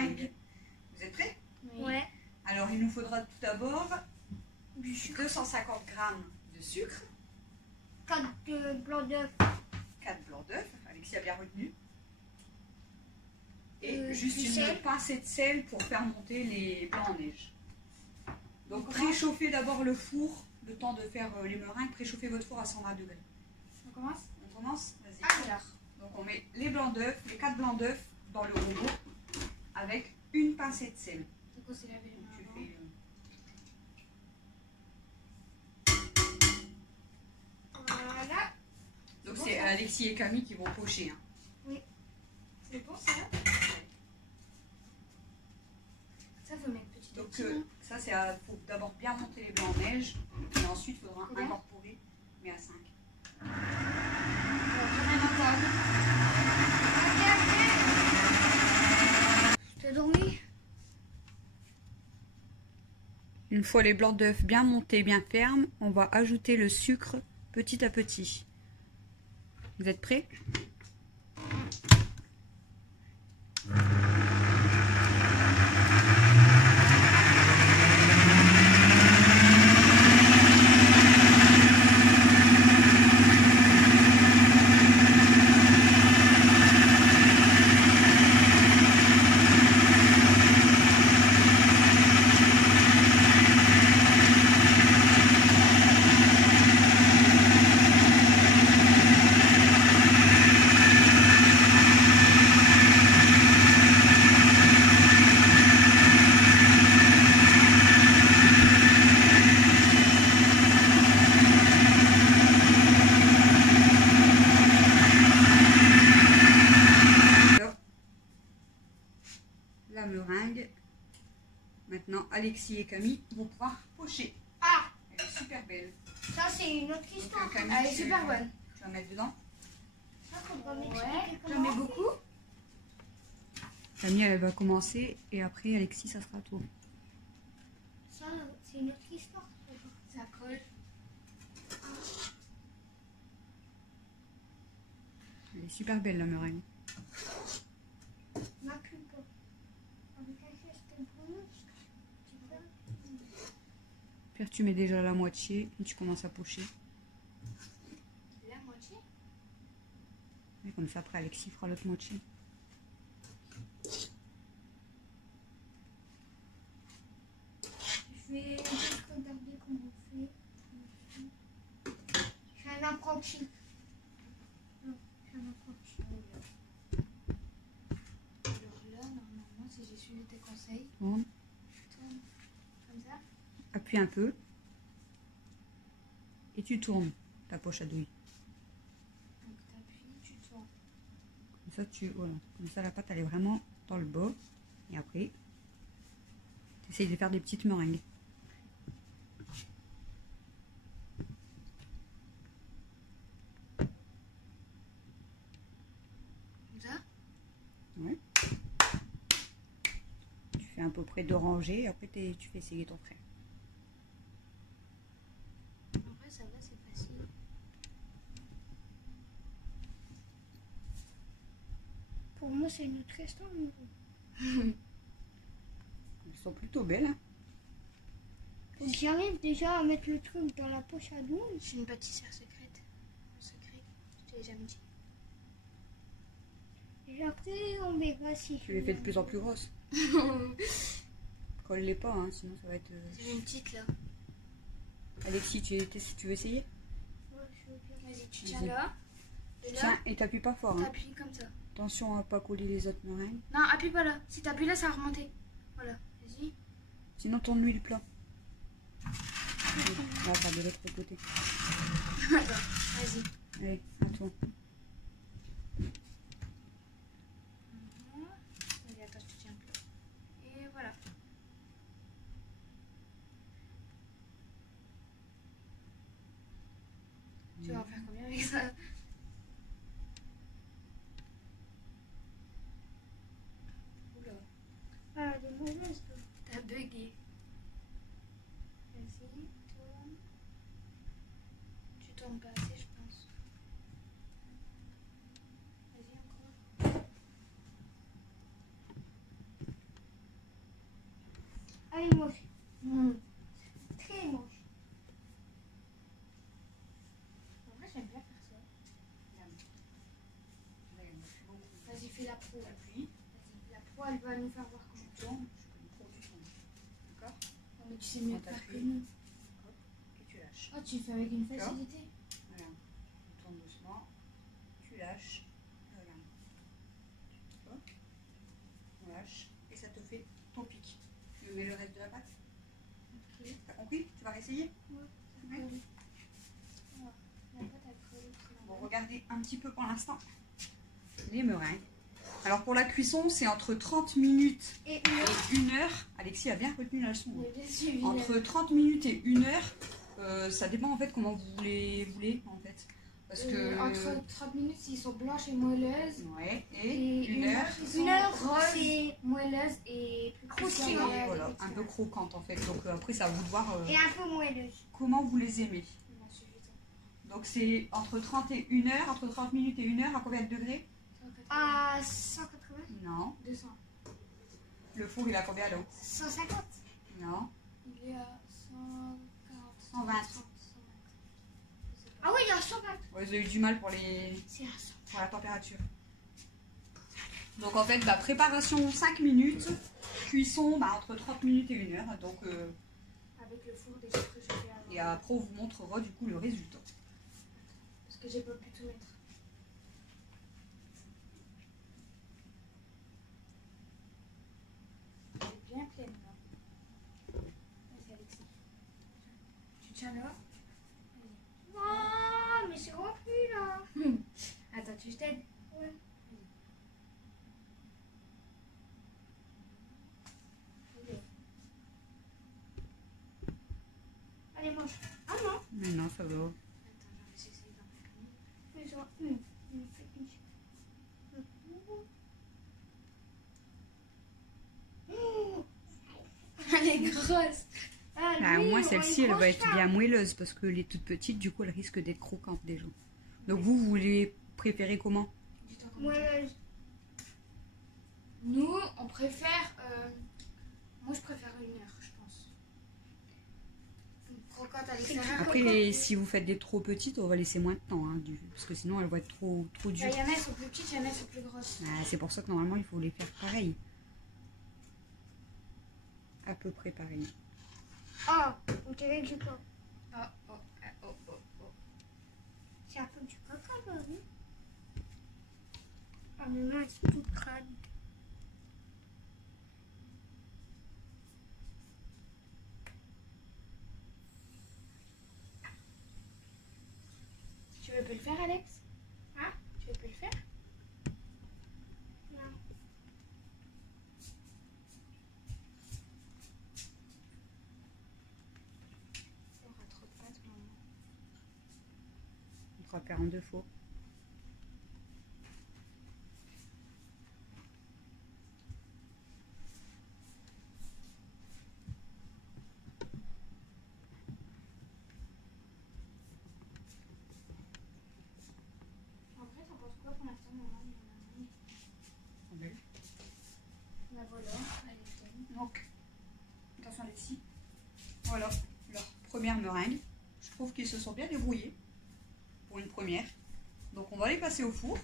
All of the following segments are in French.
meringue. Vous êtes prêts? Oui. Ouais. Alors, il nous faudra tout d'abord 250 g de sucre. 4 blancs d'œufs. 4 blancs d'œufs, Alexis a bien retenu. Et juste une sel. pincée de sel pour faire monter les blancs en neige. Donc, préchauffez d'abord le four, le temps de faire les meringues. Préchauffez votre four à 120 degrés. On commence? On commence? Vas-y. Alors. Donc, on met les blancs d'œufs, les 4 blancs d'œufs dans le robot avec une pincée de sel. Donc, on s'est lavé les mains avant. Voilà. Donc c'est Alexis et Camille qui vont pocher. Hein. Oui. C'est bon ça? Ça faut mettre petit à Donc petit. ça c'est faut d'abord bien monter les blancs en neige et ensuite il faudra incorporer mais à 5. T'as dormi? Une fois les blancs d'œufs bien montés, bien fermes, on va ajouter le sucre petit à petit. Vous êtes prêts? La meringue. Maintenant, Alexis et Camille vont pouvoir pocher. Ah! Elle est super belle. Ça, c'est une autre histoire. Camille, Elle est super bonne. Tu vas mettre dedans? Ça, faudra m'expliquer comment. J'en mets beaucoup. Camille, elle va commencer et après, Alexis, ça sera à toi. Ça, c'est une autre histoire. Ça colle. Elle est super belle, la meringue. M'accule pas. Avec un geste brun, Puis tu mets déjà la moitié et tu commences à pocher. la moitié? Et comme ça, après, Alexis fera l'autre moitié. Je vais juste regarder comment on fait. Je suis un apprenti. Non, je suis un apprenti. Alors là, normalement, si j'ai suivi tes conseils, Tourne. tourne comme ça. Appuie un peu. Et tu tournes ta poche à douille. Donc t'appuies, tu tournes. Comme ça, voilà. Comme ça, la pâte, elle est vraiment dans le bas. Et après, tu essayes de faire des petites meringues. Comme ça. Ouais. Tu fais à peu près d'oranger. Après, tu fais essayer ton frère. En vrai, ça va, c'est facile. Pour moi, c'est une autre histoire. Elles sont plutôt belles. Hein. Faut que j'arrive déjà à mettre le truc dans la poche à douille. Je suis une pâtissière secrète. Un secret, je te l'ai jamais dit. Et après, on verra si Tu les fais de plus en plus grosses. Colle-les pas, hein, sinon ça va être... J'ai une petite là. Alexis, tu veux essayer? Ouais, je veux bien. Vas-y, tu Vas-y. tiens là. Et là, Tiens, et t'appuies pas fort. Hein. t'appuies comme ça. Attention à pas coller les autres meringues. Non, appuie pas là. Si t'appuies là, ça va remonter. Voilà, vas-y. Sinon, tourne-lui le plat. On va faire de l'autre côté. Attends, vas-y. Allez, à toi. Vas-y, attends, je te tiens un peu. Et voilà. Tu vas en faire combien avec ça? Oula, Ah, des mauvaises. t'as bugué. Vas-y, tourne. Tu tournes pas assez, je pense. Vas-y, encore. est moche. Très moche. En vrai, j'aime bien faire ça. Vas-y, fais la pro. Appuie. Vas-y, la pro, elle va nous faire voir comment Tu tournes. Je fais le pro, tu tournes. D'accord? Non, mais tu sais mieux On faire t'appuie. que nous. Hop. Et tu lâches. Oh, tu fais avec une D'accord. facilité. Voilà. Tu tournes doucement. Tu lâches. Et regarde. Hop. On lâche. Et ça te fait ton pic. Tu mets le reste de la pâte. Ok. T'as compris? Tu vas réessayer? Ouais. Ouais. La pâte, elle colle. Bon, regardez un petit peu pour l'instant les meringues. Alors pour la cuisson, c'est entre 30 minutes Et et 1 heure. Alexis a bien retenu la leçon. On est bien suivi. Entre 30 minutes et 1 heure, ça dépend en fait comment vous voulez en fait. Parce que... Entre 30 minutes, s'ils sont blanches et moelleuses. Ouais, et 1 heure. ils sont une heure, roses, c'est moelleuses et plus Et croustillant. voilà, un peu croquante en fait. Donc après, ça à vous de voir Et un peu moelleuse. comment vous les aimez. On a suivi ça. Donc c'est entre 30 et 1 heure, entre 30 minutes et 1 heure, à combien de degrés? À 180. Non. 200. Le four, il a combien d'eau? 150. Non. Il est à 140. 120. 120. Ah oui, il y a 120. Ouais, vous avez eu du mal pour les... C'est à 100. pour la température. Donc en fait, préparation 5 minutes, cuisson entre 30 minutes et 1 heure. Donc, Avec le four déjà préchauffé avant. et après, on vous montrera du coup le résultat. Parce que j'ai pas pu tout mettre. Elle est bien pleine là. Vas-y Alexis. Tu tiens là. Non, mais c'est rempli là. Attends, tu t'aides. Ouais. Allez, mange. Ah non. Mais non, ça va. Attends, je vais essayer d'en faire une. Mais genre, Elle est grosse. Au moins celle-ci, elle va être bien moelleuse parce que les toutes petites, du coup, elles risquent d'être croquantes déjà. Donc vous les préférez comment? Dis-toi comment Moelleuse. Nous, on préfère. Moi, je préfère 1 heure, je pense. Une croquante à l'extérieur. Après, si vous faites des trop petites, on va laisser moins de temps, hein, parce que sinon elles vont être trop Il dures. y en a, elles sont plus petites, il y en a, elles sont plus grosses. C'est pour ça que normalement, il faut les faire pareil. À peu près pareil. Ah, on dirait du coca. Oh. C'est un peu du coca, là, oui. Ah, mais moi, c'est tout crade. Tu veux pas le faire, Alex? Hein? Tu veux pas le faire? Non. On aura trop de pâtes, maman. On fera 42 fois. En vrai, t'en penses quoi pour l'instant, maman? La voilà, elle est pleine. Donc, attention Alexis. Voilà, leur première meringue. Je trouve qu'ils se sont bien débrouillés pour une première. Donc on va les passer au four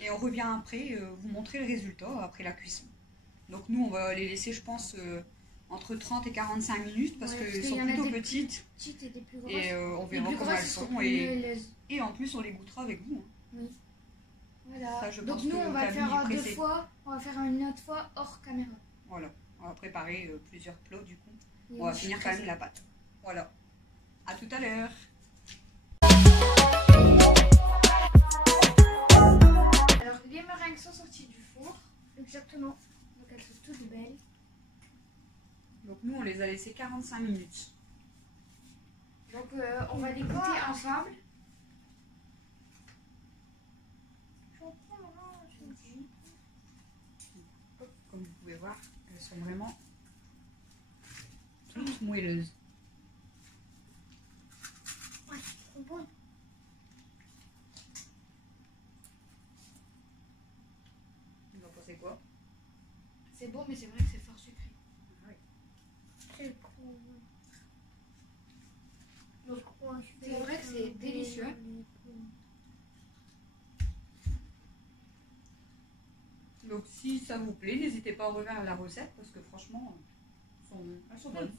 et on revient après vous montrer le résultat après la cuisson. Donc nous on va les laisser je pense entre 30 et 45 minutes parce Ouais, qu'elles parce sont qu'il y en a plutôt des petites Petites et des plus grosses. et on Les verra plus comment grosses, elles elles sont sont plus et, moelleuses. et en plus on les goûtera avec vous. hein. Voilà. Ça, je Donc pense nous, que on va le Camille faire est deux pressée. fois. On va faire une autre fois hors caméra. Voilà, on va préparer plusieurs plats du coup. Et On va je suis finir quand même pressée. la pâte. Voilà, à tout à l'heure. Alors, les meringues sont sorties du four. Exactement. Donc, elles sont toutes belles. Donc nous on les a laissées 45 minutes. Donc, on va les goûter ensemble. Comme vous pouvez voir, elles sont vraiment toutes moelleuses. Ouais, c'est trop bon. Vous en pensez quoi? C'est bon, mais c'est vrai que c'est fort sucré. ça vous plaît, n'hésitez pas à refaire la recette parce que franchement, elles sont bonnes.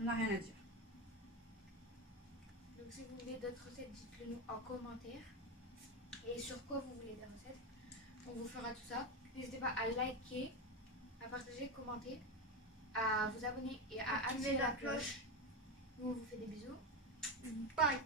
On n'a rien à dire. Donc si vous voulez d'autres recettes, dites-le nous en commentaire. Et sur quoi vous voulez des recettes. On vous fera tout ça. N'hésitez pas à liker, à partager, commenter, à vous abonner et à activer la cloche. Nous on vous fait des bisous. Bye.